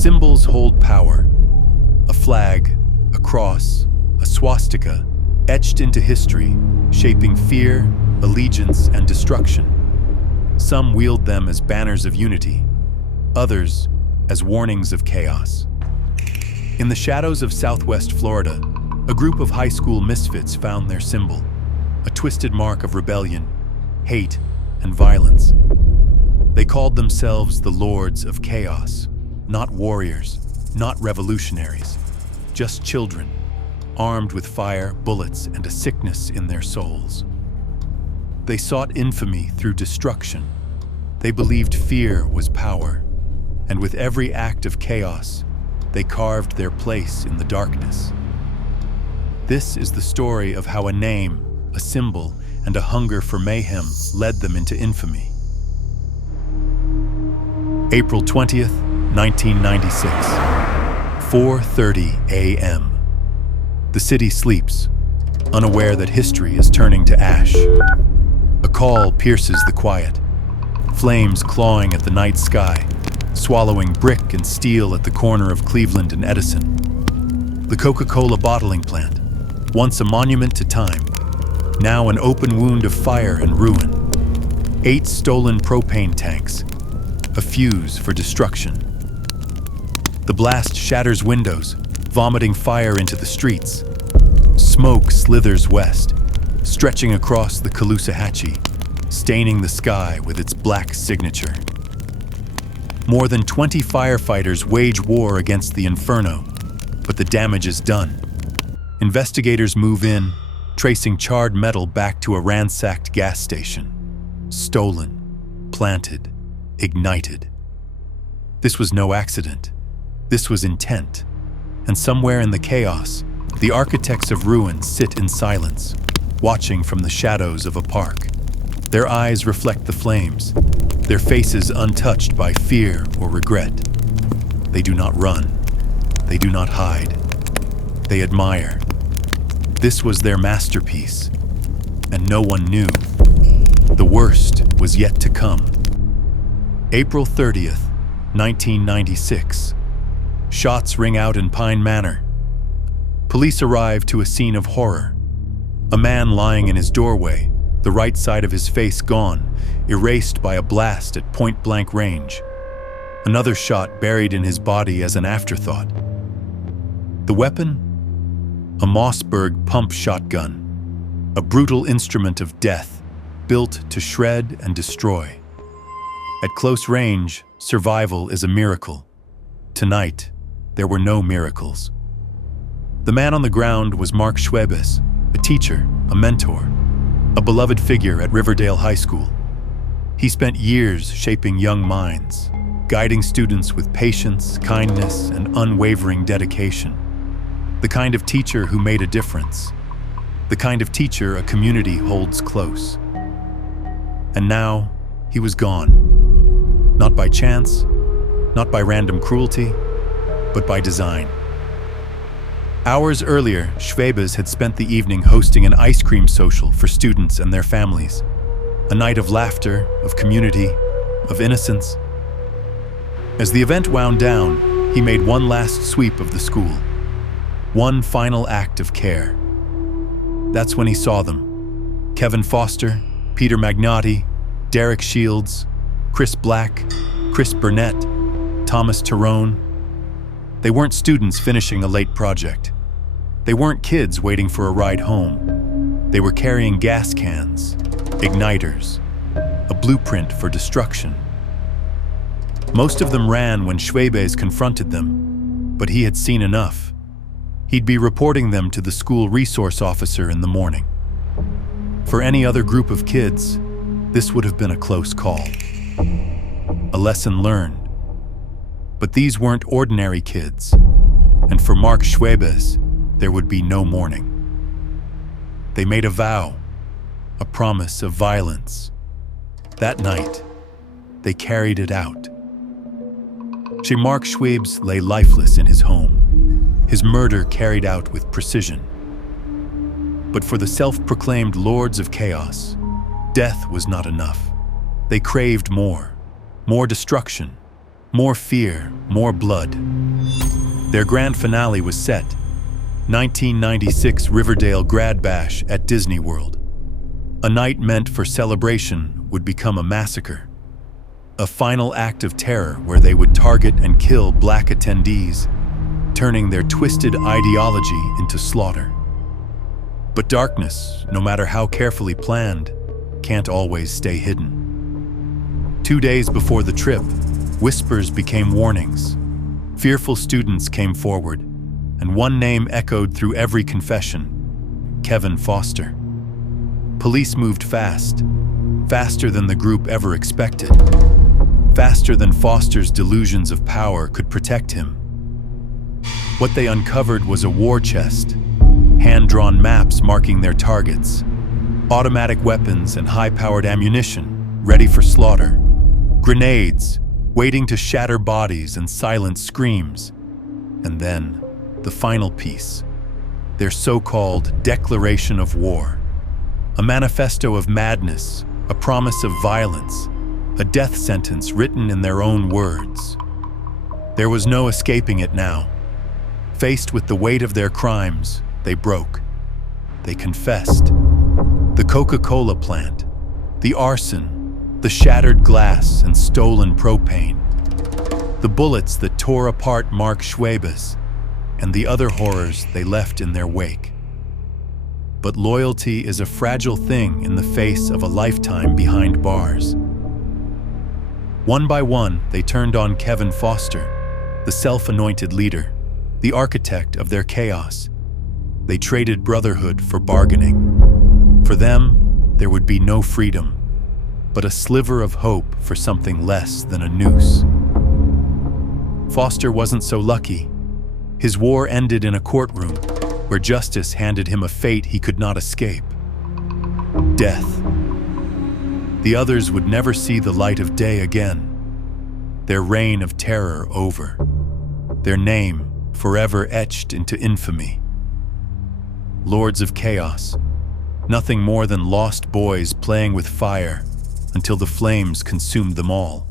Symbols hold power. A flag, a cross, a swastika, etched into history, shaping fear, allegiance, and destruction. Some wield them as banners of unity, others as warnings of chaos. In the shadows of Southwest Florida, a group of high school misfits found their symbol, a twisted mark of rebellion, hate, and violence. They called themselves the Lords of Chaos, not warriors, not revolutionaries, just children, armed with fire, bullets, and a sickness in their souls. They sought infamy through destruction. They believed fear was power, and with every act of chaos, they carved their place in the darkness. This is the story of how a name, a symbol, and a hunger for mayhem led them into infamy. April 20th, 1996, 4:30 a.m. The city sleeps, unaware that history is turning to ash. A call pierces the quiet, flames clawing at the night sky, swallowing brick and steel at the corner of Cleveland and Edison. The Coca-Cola bottling plant, once a monument to time, now an open wound of fire and ruin. 8 stolen propane tanks, a fuse for destruction. The blast shatters windows, vomiting fire into the streets. Smoke slithers west, stretching across the Caloosahatchee, staining the sky with its black signature. More than 20 firefighters wage war against the inferno, but the damage is done. Investigators move in, tracing charred metal back to a ransacked gas station. Stolen, planted, ignited. This was no accident. This was intent. And somewhere in the chaos, the architects of ruin sit in silence, watching from the shadows of a park. Their eyes reflect the flames, their faces untouched by fear or regret. They do not run. They do not hide. They admire. This was their masterpiece, and no one knew. The worst was yet to come. April 30th, 1996. Shots ring out in Pine Manor. Police arrive to a scene of horror. A man lying in his doorway, the right side of his face gone, erased by a blast at point-blank range. Another shot buried in his body as an afterthought. The weapon? A Mossberg pump shotgun, a brutal instrument of death, built to shred and destroy. At close range, survival is a miracle. Tonight, there were no miracles. The man on the ground was Mark Schwebes, a teacher, a mentor, a beloved figure at Riverdale High School. He spent years shaping young minds, guiding students with patience, kindness, and unwavering dedication. The kind of teacher who made a difference. The kind of teacher a community holds close. And now, he was gone. Not by chance, not by random cruelty, but by design. Hours earlier, Schwebes had spent the evening hosting an ice cream social for students and their families. A night of laughter, of community, of innocence. As the event wound down, he made one last sweep of the school. One final act of care. That's when he saw them. Kevin Foster, Peter Magnotti, Derek Shields, Chris Black, Chris Burnett, Thomas Tyrone. They weren't students finishing a late project. They weren't kids waiting for a ride home. They were carrying gas cans, igniters, a blueprint for destruction. Most of them ran when Schwebes confronted them, but he had seen enough. He'd be reporting them to the school resource officer in the morning. For any other group of kids, this would have been a close call. A lesson learned. But these weren't ordinary kids, and for Mark Schwebes, there would be no mourning. They made a vow, a promise of violence. That night, they carried it out. Mark Schwebes lay lifeless in his home, his murder carried out with precision. But for the self-proclaimed Lords of Chaos, death was not enough. They craved more destruction, more fear, more blood. Their grand finale was set, 1996 Riverdale Grad Bash at Disney World. A night meant for celebration would become a massacre. A final act of terror where they would target and kill black attendees, turning their twisted ideology into slaughter. But darkness, no matter how carefully planned, can't always stay hidden. 2 days before the trip, whispers became warnings. Fearful students came forward, and one name echoed through every confession: Kevin Foster. Police moved fast, faster than the group ever expected, faster than Foster's delusions of power could protect him. What they uncovered was a war chest, hand-drawn maps marking their targets, automatic weapons and high-powered ammunition ready for slaughter, grenades waiting to shatter bodies and silence screams, and then the final piece, their so-called declaration of war. A manifesto of madness, a promise of violence, a death sentence written in their own words. There was no escaping it now. Faced with the weight of their crimes, they broke. They confessed. The Coca-Cola plant, the arson, the shattered glass and stolen propane, the bullets that tore apart Mark Schwebes, and the other horrors they left in their wake. But loyalty is a fragile thing in the face of a lifetime behind bars. One by one, they turned on Kevin Foster, the self-anointed leader, the architect of their chaos. They traded brotherhood for bargaining. For them, there would be no freedom, but a sliver of hope for something less than a noose. Foster wasn't so lucky. His war ended in a courtroom, where justice handed him a fate he could not escape: death. The others would never see the light of day again. Their reign of terror over. Their name forever etched into infamy. Lords of Chaos, nothing more than lost boys playing with fire until the flames consumed them all.